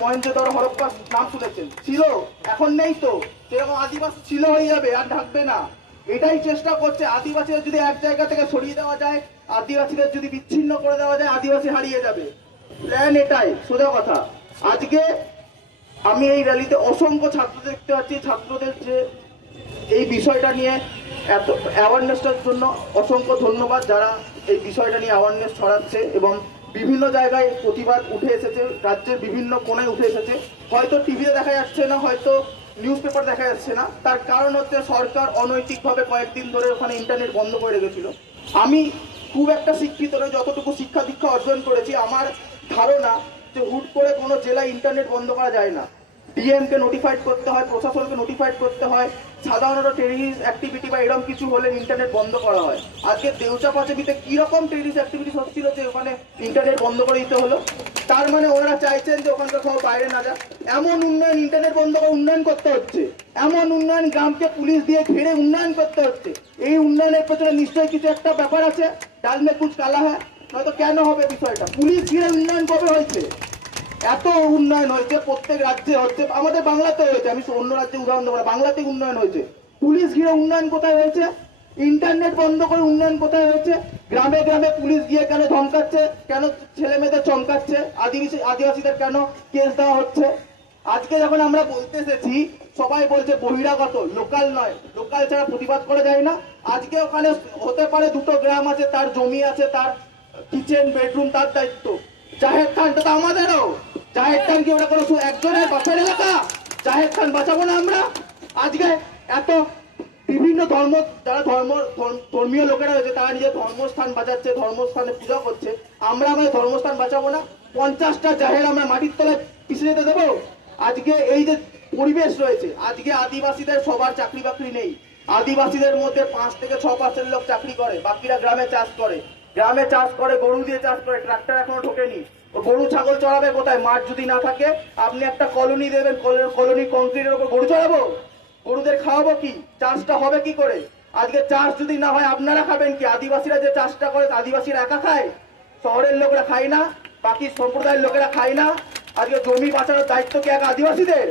মহেঞ্জোদারো হরপ্পা নাম শুনেছেন, ছিল, এখন নেই তো। সেরকম আদিবাসী ছিল হয়ে যাবে, আর ঢাকবে না। এটাই চেষ্টা করছে। আদিবাসীদের যদি এক জায়গা থেকে সরিয়ে দেওয়া যায়, আদিবাসীদের যদি বিচ্ছিন্ন করে দেওয়া যায়, আদিবাসী হারিয়ে যাবে। প্ল্যান এটাই, সোজা কথা। আজকে আমি এই র্যালিতে অসংখ্য ছাত্র দেখতে পাচ্ছি। ছাত্রদের যে এই বিষয়টা নিয়ে এত অ্যাওয়ারনেসটার জন্য অসংখ্য ধন্যবাদ, যারা এই বিষয়টা নিয়ে অ্যাওয়ারনেস ছড়াচ্ছে এবং বিভিন্ন জায়গায় প্রতিবাদ উঠে এসেছে, রাজ্যের বিভিন্ন কোণায় উঠে এসেছে। হয়তো টিভিতে দেখা যাচ্ছে না, হয়তো নিউজ পেপার দেখা যাচ্ছে না, তার কারণ হচ্ছে সরকার অনৈতিকভাবে কয়েকদিন ধরে ওখানে ইন্টারনেট বন্ধ করে রেখেছিল। আমি খুব একটা শিক্ষিত নই, যতটুকু শিক্ষা দীক্ষা অর্জন করেছি, আমার ধারণা যে হুট করে কোনো জেলায় ইন্টারনেট বন্ধ করা যায় না। ডিএমকে নোটিফাইড করতে হয়, প্রশাসনকে নোটিফাইড করতে হয়। সাধারণত টেররিস্ট অ্যাক্টিভিটি বা এরকম কিছু হলে ইন্টারনেট বন্ধ করা হয়। আজকে দেউচা পাঁচাবিতে কিরকম টেররিস্ট অ্যাক্টিভিটি হচ্ছিল যে ওখানে ইন্টারনেট বন্ধ করে দিতে হলো? তার মানে ওনারা চাইছেন যে ওখানকার সব বাইরে না যাক। এমন উন্নয়ন, ইন্টারনেট বন্ধ করে উন্নয়ন করতে হচ্ছে, এমন উন্নয়ন গ্রামকে পুলিশ দিয়ে ঘিরে উন্নয়ন করতে হচ্ছে। এই উন্নয়নের পেছনে নিশ্চয়ই কিছু একটা ব্যাপার আছে। ডাল মে কুচ কালা হ্যাঁ, নয়তো কেন হবে বিষয়টা? পুলিশ ঘিরে উন্নয়ন কবে হয়েছে? এত উন্নয়ন হয়েছে, প্রত্যেক রাজ্যে হচ্ছে, আমাদের বাংলাতে হয়েছে। আমি অন্য রাজ্যে উদাহরণ দেবো না, বাংলাতে উন্নয়ন হয়েছে। পুলিশ ঘিরে উন্নয়ন কোথায় হয়েছে? ইন্টারনেট বন্ধ করে উন্নয়ন কোথায় হয়েছে? গ্রামে গ্রামে পুলিশ গিয়ে কেন ধমকাচ্ছে, কেন ছেলে মেয়েদের চমকাচ্ছে, আদিবাসীদের কেন কেস দেওয়া হচ্ছে? আজকে যখন আমরা বলতে এসেছি, সবাই বলছে বহিরাগত, লোকাল নয়। লোকাল ছাড়া প্রতিবাদ করা যায় না। আজকে ওখানে হতে পারে দুটো গ্রাম আছে, তার জমি আছে, তার কিচেন বেডরুম তার দায়িত্ব। জাহেদ খানটা তো আমাদেরও। জাহেদ খান কি ওরা কোনো একজনের বাপের এলাকা? জাহেদ খান বাঁচাবো না আমরা? আজকে এত বিভিন্ন যারা ধর্মীয় লোকেরা রয়েছে, তারা নিজের ধর্মস্থান বাঁচাচ্ছে, ধর্মস্থানে পূজা করছে। আমরা আমাদের ধর্মস্থান বাঁচাবো না? 50টা জাহের আমরা মাটির তলায় পিছিয়ে যেতে দেবো? আজকে এই যে পরিবেশ রয়েছে, আজকে আদিবাসীদের সবার চাকরি বাকরি নেই। আদিবাসীদের মধ্যে 5 থেকে 6% লোক চাকরি করে, বাকিরা গ্রামে চাষ করে। গ্রামে চাষ করে, গরু দিয়ে চাষ করে, ট্রাক্টর এখনো ঢোকেনি। গরু ছাগল চড়াবে কোথায়? মাঠ যদি না থাকে, আপনি একটা কলোনি দেবেন, কলোনি কংক্রিটের উপর গরু চড়াবো? গরুদের খাওয়াবো কি? চাষটা হবে কি করে? আজকে চাষ যদি না হয়, আপনারা খাবেন কি? আদিবাসীরা যে চাষটা করে, আদিবাসীরা একা খায়? শহরের লোকেরা খায় না? বাকি সম্প্রদায়ের লোকেরা খায় না? আজকে জমি বাঁচানোর দায়িত্ব কি এক আদিবাসীদের?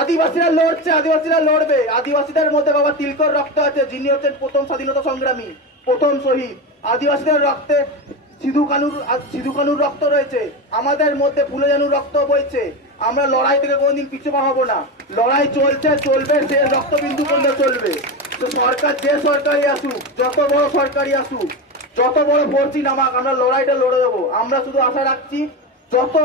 আদিবাসীরা লড়ছে, আদিবাসীরা লড়বে। আদিবাসীদের মধ্যে বাবা তিলকর রক্ত আছে, যিনি হচ্ছেন প্রথম স্বাধীনতা সংগ্রামী, প্রথম শহীদ। আদিবাসীদের রক্তে সিধু কানুর রক্ত রয়েছে, আমাদের মধ্যে ফুলে জানুর রক্ত বইছে। আমরা লড়াই থেকে কোনোদিন পিছু পা হবো না। লড়াই চলছে, চলবে, সে রক্তবিন্দু পর্যন্ত চলবে। তো সরকার যে সরকারি আসুক, যত বড় সরকারি আসুক, যত বড় ফোর্সই নামাক, আমরা লড়াইটা লড়ে দেবো। আমরা শুধু আশা রাখছি, যত